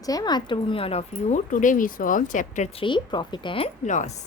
जय मातृभूमि all of you. Today we solve chapter 3 profit and loss.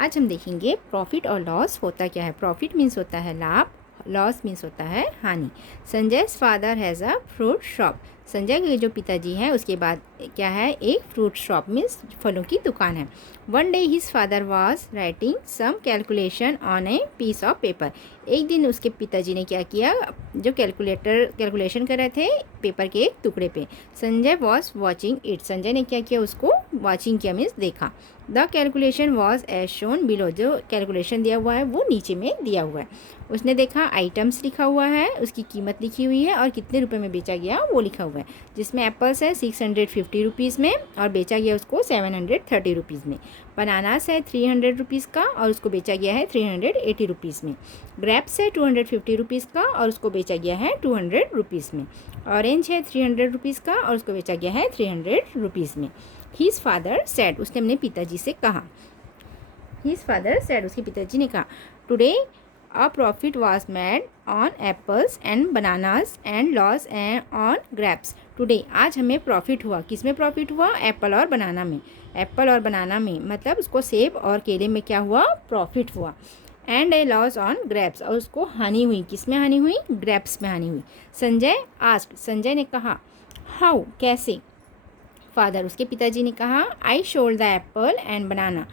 आज हम देखेंगे प्रॉफिट और लॉस होता क्या है। प्रॉफिट मीन्स होता है लाभ, लॉस मीन्स होता है हानि। Sanjay's father has a fruit shop. Sanjay के जो पिताजी हैं उसके बाद क्या है, एक फ्रूट शॉप मीन्स फलों की दुकान है। One day his father was writing some calculation on a piece of paper. एक दिन उसके पिताजी ने क्या किया, जो कैलकुलेशन कर रहे थे पेपर के एक टुकड़े पे। Sanjay was watching it. Sanjay ने क्या किया, उसको वॉचिंग किया मीन्स देखा। The calculation was as shown below. जो कैलकुलेशन दिया हुआ है वो नीचे में दिया हुआ है। उसने देखा आइटम्स लिखा हुआ है, उसकी कीमत लिखी हुई है और कितने रुपए में बेचा गया वो लिखा हुआ है। जिसमें एप्पल्स है 650 रुपीज़ में और बेचा गया उसको 730 रुपीज़ में। बनानास है 300 रुपीज़ का और उसको बेचा गया है 380 रुपीज़ में। ग्रेप्स है 250 रुपीज़ का और उसको बेचा गया है 200 रुपीज़ में। ऑरेंज है 300 रुपीज़ का और उसको बेचा गया है 300 रुपीज़ में। His father said. उसने अपने पिताजी से कहा। हिज फादर सेड, उसके पिताजी ने कहा, today a profit was made on apples and bananas and loss and on grapes. Today, आज हमें प्रॉफिट हुआ। किस में प्रॉफिट हुआ? एप्पल और बनाना में। एप्पल और बनाना में मतलब उसको सेब और केले में क्या हुआ, प्रॉफिट हुआ। And A loss on grapes, और उसको हानि हुई। किस में हानि हुई? ग्रेप्स में हानि हुई। संजय आस्क्ड, संजय ने कहा, हाउ, कैसे? फादर, उसके पिताजी ने कहा, I sold the apple and banana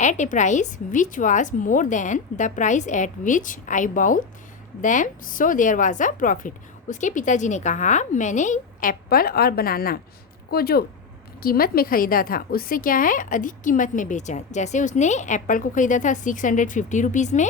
at a price which was more than the price at which I bought them, so there was a profit. उसके पिताजी ने कहा, मैंने एप्पल और बनाना को जो कीमत में ख़रीदा था उससे क्या है, अधिक कीमत में बेचा। जैसे उसने एप्पल को ख़रीदा था 650 रुपीज़ में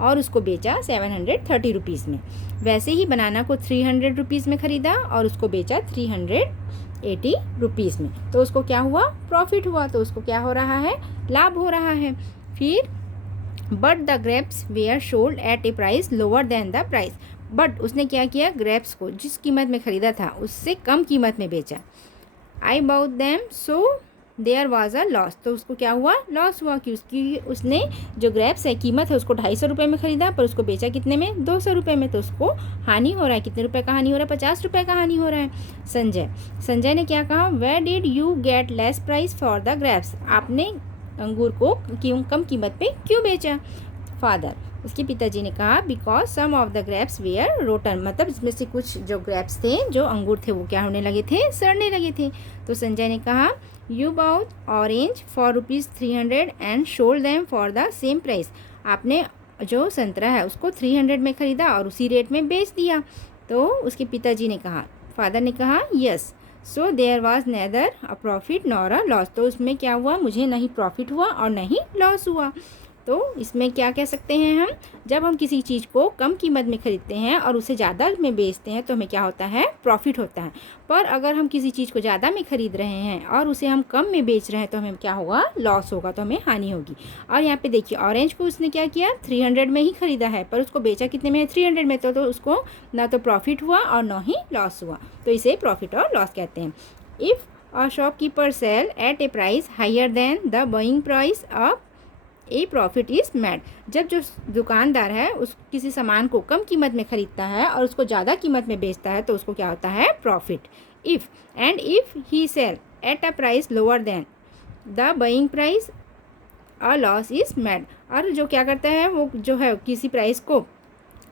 और उसको बेचा 730 रुपीज़ में, वैसे ही बनाना को 300 रुपीज़ में ख़रीदा और उसको बेचा 380 रुपीज़ में। तो उसको क्या हुआ, प्रॉफिट हुआ। तो उसको क्या हो रहा है, लाभ हो रहा है। फिर but the grapes were sold at a price lower than the price. But उसने क्या किया, ग्रेप्स को जिस कीमत में ख़रीदा था उससे कम कीमत में बेचा। I bought them so there was a loss. तो उसको क्या हुआ, लॉस हुआ कि उसने जो ग्रेप्स है कीमत है उसको 250 रुपये में ख़रीदा पर उसको बेचा कितने में, 200 रुपये में। तो उसको हानि हो रहा है। कितने रुपए का हानि हो रहा है? 50 रुपये का हानि हो रहा है। संजय ने क्या कहा, where did you get less price for the grapes. आपने अंगूर को कम कीमत पे क्यों बेचा? फादर, उसके पिताजी ने कहा, because some of the grapes were rotten. मतलब इसमें से कुछ जो ग्रेप्स थे, जो अंगूर थे, वो क्या होने लगे थे, सड़ने लगे थे। तो संजय ने कहा, you bought orange for ₹300 and sold them for the same price. आपने जो संतरा है उसको 300 में ख़रीदा और उसी रेट में बेच दिया। तो उसके पिताजी ने कहा, फादर ने कहा, yes, so there was neither a profit nor a loss. तो उसमें क्या हुआ, मुझे नहीं प्रॉफिट हुआ और नहीं लॉस हुआ। तो इसमें क्या कह सकते हैं हम, जब हम किसी चीज़ को कम कीमत में ख़रीदते हैं और उसे ज़्यादा में बेचते हैं तो हमें क्या होता है, प्रॉफिट होता है। पर अगर हम किसी चीज़ को ज़्यादा में ख़रीद रहे हैं और उसे हम कम में बेच रहे हैं तो हमें क्या होगा, लॉस होगा, तो हमें हानि होगी। और यहाँ पे देखिए, ऑरेंज को उसने क्या किया, 300 में ही ख़रीदा है पर उसको बेचा कितने में, 300 में। तो उसको ना तो प्रॉफिट हुआ और ना ही लॉस हुआ। तो इसे प्रॉफिट और लॉस कहते हैं। If a shopkeeper sell at a price higher than the buying price of a profit is made. जब जो दुकानदार है उस किसी सामान को कम कीमत में ख़रीदता है और उसको ज़्यादा कीमत में बेचता है तो उसको क्या होता है, profit. If he sell at a price lower than the buying price a loss is made. और जो क्या करता है, वो जो है किसी प्राइस को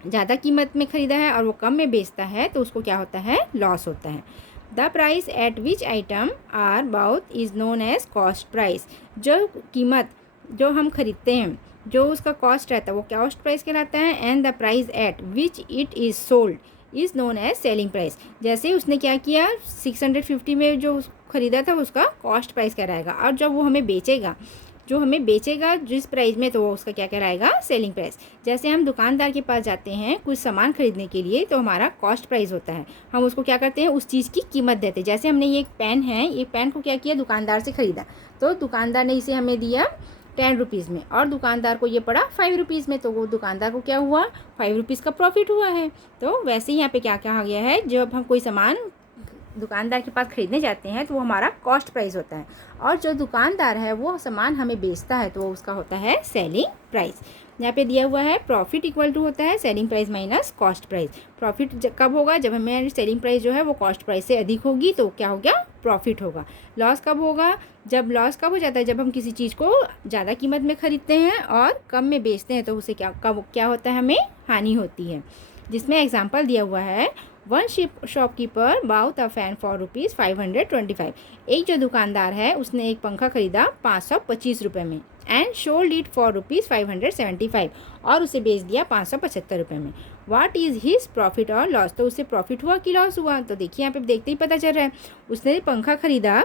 ज़्यादा कीमत में ख़रीदा है और वो कम में बेचता है तो उसको क्या होता है, लॉस होता है। The price at which item are bought is known as cost price. जो कीमत जो हम खरीदते हैं, जो उसका कॉस्ट रहता है वो कॉस्ट प्राइस कहलाता है। And the price at which it is sold is known as selling price. जैसे उसने क्या किया, 650 में जो ख़रीदा था उसका कॉस्ट प्राइस कहलाएगा और जब वो हमें बेचेगा, जो हमें बेचेगा जिस प्राइस में, तो वो उसका क्या कहलाएगा, सेलिंग प्राइस। जैसे हम दुकानदार के पास जाते हैं कुछ सामान खरीदने के लिए तो हमारा कॉस्ट प्राइस होता है, हम उसको क्या करते हैं, उस चीज़ की कीमत देते हैं। जैसे हमने ये एक पेन है, ये पेन को क्या किया, दुकानदार से ख़रीदा तो दुकानदार ने इसे हमें दिया 10 रुपीज़ में और दुकानदार को ये पड़ा 5 रुपीज़ में। तो वो दुकानदार को क्या हुआ, 5 रुपीज़ का प्रॉफिट हुआ है। तो वैसे ही यहाँ पे क्या कहा गया है, जब हम कोई सामान दुकानदार के पास ख़रीदने जाते हैं तो वो हमारा कॉस्ट प्राइस होता है और जो दुकानदार है वो सामान हमें बेचता है तो वो उसका होता है सेलिंग प्राइस। यहाँ पे दिया हुआ है प्रॉफिट इक्वल टू होता है selling price minus cost price. Profit कब होगा, जब हमें सेलिंग प्राइस जो है वो कॉस्ट प्राइस से अधिक होगी तो क्या हो गया, प्रॉफिट होगा। लॉस कब होगा, जब लॉस कब हो जाता है, जब हम किसी चीज़ को ज़्यादा कीमत में ख़रीदते हैं और कम में बेचते हैं तो उसे क्या होता है, हमें हानि होती है। जिसमें एग्जाम्पल दिया हुआ है, one shopkeeper bought a fan for ₹525। एक जो दुकानदार है उसने एक पंखा खरीदा 525 रुपये में, एंड शोल्ड इट फॉर ₹575, और उसे बेच दिया 575 रुपये में। व्हाट इज़ हिज प्रॉफिट और लॉस, तो उससे प्रॉफिट हुआ कि लॉस हुआ। तो देखिए यहाँ पे देखते ही पता चल रहा है, उसने पंखा खरीदा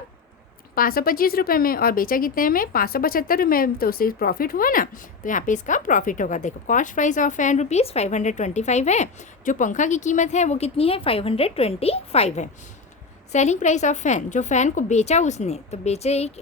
525 रुपये में और बेचा कितने में, 575 रुपये में, तो उससे प्रॉफिट हुआ ना। तो यहाँ पे इसका प्रॉफिट होगा। देखो कॉस्ट प्राइस ऑफ फैन ₹525 है, जो पंखा की कीमत है वो कितनी है, 525 है। सेलिंग प्राइस ऑफ फैन, जो फ़ैन को बेचा उसने, तो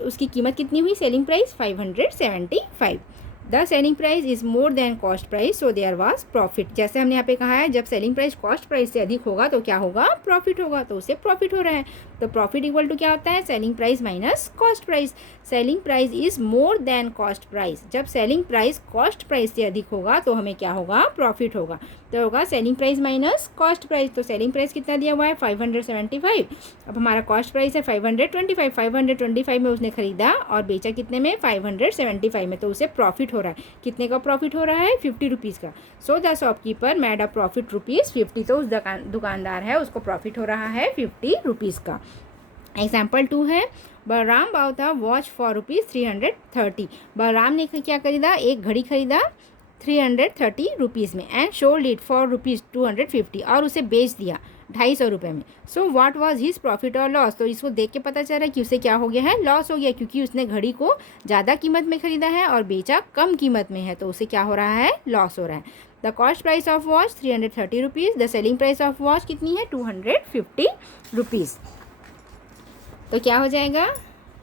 उसकी कीमत कितनी हुई, selling price 575। The selling price is more than cost price so there was profit. जैसे हमने यहाँ पे कहा है, जब सेलिंग प्राइस कॉस्ट प्राइस से अधिक होगा तो क्या होगा, प्रॉफिट होगा, तो उसे प्रॉफिट हो रहा है। तो प्रॉफिट इक्वल टू क्या होता है, selling price minus cost price. Selling price is more than cost price, जब सेलिंग प्राइस कॉस्ट प्राइस से अधिक होगा तो हमें क्या होगा, प्रॉफिट होगा। तो होगा selling price minus cost price. तो सेलिंग प्राइस कितना दिया हुआ है, 575। अब हमारा कॉस्ट प्राइस है 525। 525 में उसने खरीदा और बेचा कितने में, 575 में, तो उसे प्रॉफिट हो रहा है। कितने का प्रॉफिट हो रहा है, 50 रुपीज़ का। So the shopkeeper made a profit ₹50। तो उस दुकानदार है उसको प्रॉफिट हो रहा है 50 रुपीज़ का। एग्जाम्पल 2 है, Balram bought a watch for ₹330। Balram ने क्या खरीदा, एक घड़ी खरीदा 330 रुपीज़ में, एंड शोल्ड इट फॉर ₹250, और उसे बेच दिया 250 रुपये में। So what was his profit और लॉस, तो इसको देख के पता चल रहा है कि उसे क्या हो गया है, लॉस हो गया, क्योंकि उसने घड़ी को ज़्यादा कीमत में ख़रीदा है और बेचा कम कीमत में है, तो उसे क्या हो रहा है, लॉस हो रहा है। The cost price of watch 330 rupees, the selling price of watch कितनी है, 250 रुपीज़। तो क्या हो जाएगा,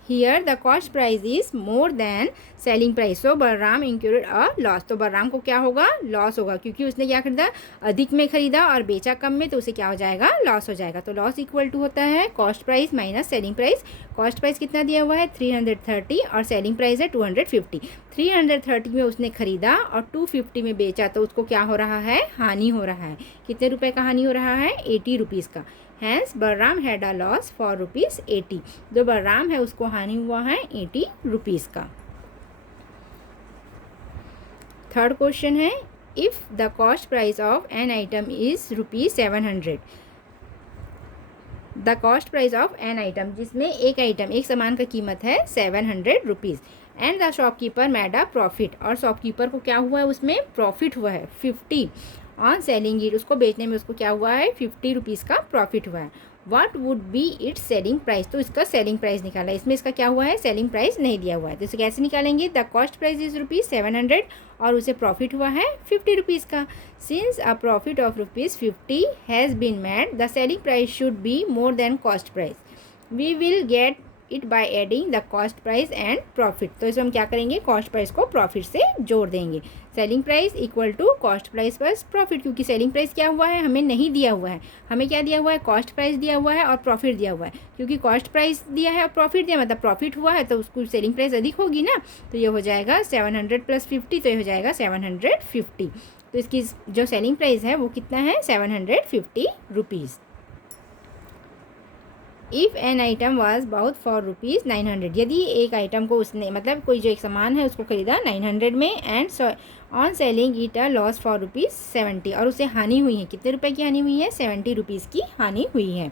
here the cost price is more than selling price, so Balram incurred a loss. तो बलराम को क्या होगा, लॉस होगा, क्योंकि उसने क्या खरीदा, अधिक में खरीदा और बेचा कम में, तो उसे क्या हो जाएगा, लॉस हो जाएगा। तो लॉस इक्वल टू होता है cost price minus selling price. Cost price कितना दिया हुआ है, 330, और सेलिंग प्राइस है 250। 330 में उसने खरीदा और 250 में बेचा, तो उसको क्या हो रहा है, हानि हो रहा है। कितने रुपए का हानि हो रहा है, 80 रुपीज़ का। Hence Balram had a loss for ₹80। जो बलराम है उसको हानि हुआ है 80 रुपीज़ का। थर्ड क्वेश्चन है, if the cost price of an item is ₹700। The cost price of an item, जिसमें एक सामान का कीमत है 700 rupees, and the shopkeeper made a profit, और शॉपकीपर को क्या हुआ है, उसमें प्रॉफिट हुआ है 50 ऑन सेलिंग इट। उसको बेचने में उसको क्या हुआ है, 50 रुपीज़ का प्रॉफिट हुआ है। What would be it's selling price, तो इसका सेलिंग प्राइस निकाला। इसमें इसका क्या हुआ है, सेलिंग प्राइस नहीं दिया हुआ है, तो इसे कैसे निकालेंगे, द कॉस्ट प्राइस इज़ ₹700 और उसे प्रॉफिट हुआ है 50 रुपीज़ का। Since a profit of ₹50 has been made, the selling price should be more than cost price. We will get it by adding the cost price and profit. तो इसमें हम क्या करेंगे, कॉस्ट प्राइस को profit से जोड़ देंगे। Selling price equal to cost price plus profit, क्योंकि सेलिंग प्राइस क्या हुआ है, हमें नहीं दिया हुआ है। हमें क्या दिया हुआ है, कॉस्ट प्राइस दिया हुआ है और प्रॉफिट दिया हुआ है। क्योंकि कॉस्ट प्राइस दिया है और प्रॉफिट दिया, मतलब प्रॉफिट हुआ है, तो उसको सेलिंग प्राइस अधिक होगी ना। तो ये हो जाएगा 700 + 50, तो ये हो जाएगा 750। तो इसकी जो सेलिंग प्राइस है वो कितना है, 750 rupees. If an item was bought for ₹900, यदि एक आइटम को उसने, मतलब कोई जो एक सामान है उसको खरीदा 900 में, and on selling it a loss for ₹70, और उसे हानि हुई है, कितने रुपए की हानि हुई है, 70 रुपीज़ की हानि हुई है।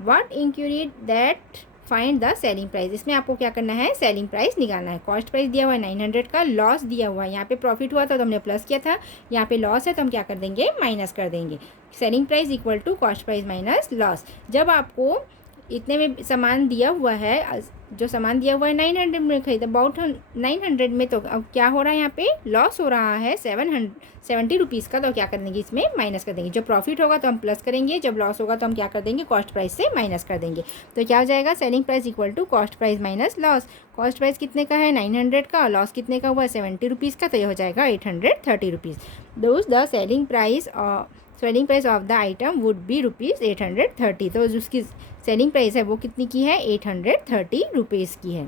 What incurred that find the selling price, इसमें आपको क्या करना है, सेलिंग प्राइस निकालना है। कॉस्ट प्राइस दिया हुआ है 900 का, लॉस दिया हुआ है, यहाँ पे प्रॉफिट हुआ था तो हमने प्लस किया था, यहाँ पे लॉस है तो हम क्या कर देंगे, माइनस कर देंगे। Selling price equal to cost price minus loss. जब आपको इतने में सामान दिया हुआ है, जो सामान दिया हुआ है 900 में खरीदा, अबाउट 900 में, तो अब क्या हो रहा है, यहाँ पे लॉस हो रहा है 70 रुपीज़ का, तो क्या कर देंगे, इसमें माइनस कर देंगे। जब प्रॉफिट होगा तो हम प्लस करेंगे, जब लॉस होगा तो हम क्या कर देंगे, कॉस्ट प्राइस से माइनस कर देंगे। तो क्या हो जाएगा, selling price equal to cost price minus loss. Cost price कितने का है, 900 का, लॉस कितने का हुआ है, 70 रुपीज़ का, तो ये हो जाएगा 830 रुपीज़। दोस्त the selling price of the item would be ₹830। तो उसकी सेलिंग प्राइस है वो कितनी की है, 830 रुपीज़ की है।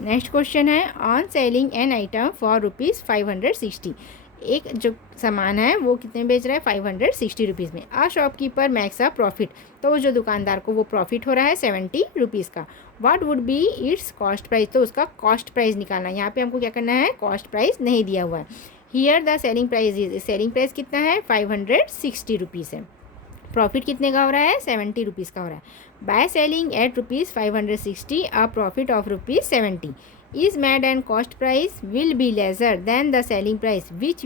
नेक्स्ट क्वेश्चन है on selling an item for ₹560। एक जो सामान है वो कितने में बेच रहा है, 560 रुपीज़ में। आ शॉपकीपर मैक्स अ प्रॉफिट, तो जो दुकानदार को वो प्रॉफिट हो रहा है 70 रुपीज़ का। What would be it's cost price, तो उसका कॉस्ट प्राइस निकालना है। यहाँ पे हमको क्या करना है, कॉस्ट प्राइस नहीं दिया हुआ है। Here the selling price is, selling price कितना है, 560 रुपीज़ है। प्रॉफिट कितने का हो रहा है, 70 रुपीज़ का हो रहा है। By selling at ₹560 a profit of ₹70 is made and cost price will be lesser than the selling price which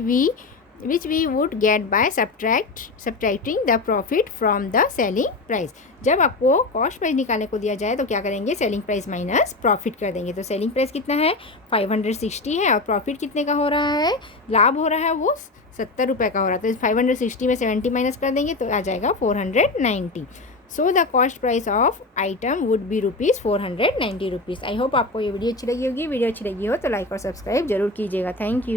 we would get by subtracting the profit from the selling price। जब आपको cost price निकालने को दिया जाए तो क्या करेंगे, selling price minus profit कर देंगे। तो सेलिंग प्राइस कितना है, 560 है, और प्रॉफिट कितने का हो रहा है, लाभ हो रहा है वो 70 रुपये का हो रहा है। तो 560 में 70 माइनस कर देंगे तो आ जाएगा 490। So the cost price of item would be ₹490। I hope आपको ये वीडियो अच्छी लगी होगी। वीडियो अच्छी लगी हो तो लाइक और सब्सक्राइब जरूर कीजिएगा। Thank you.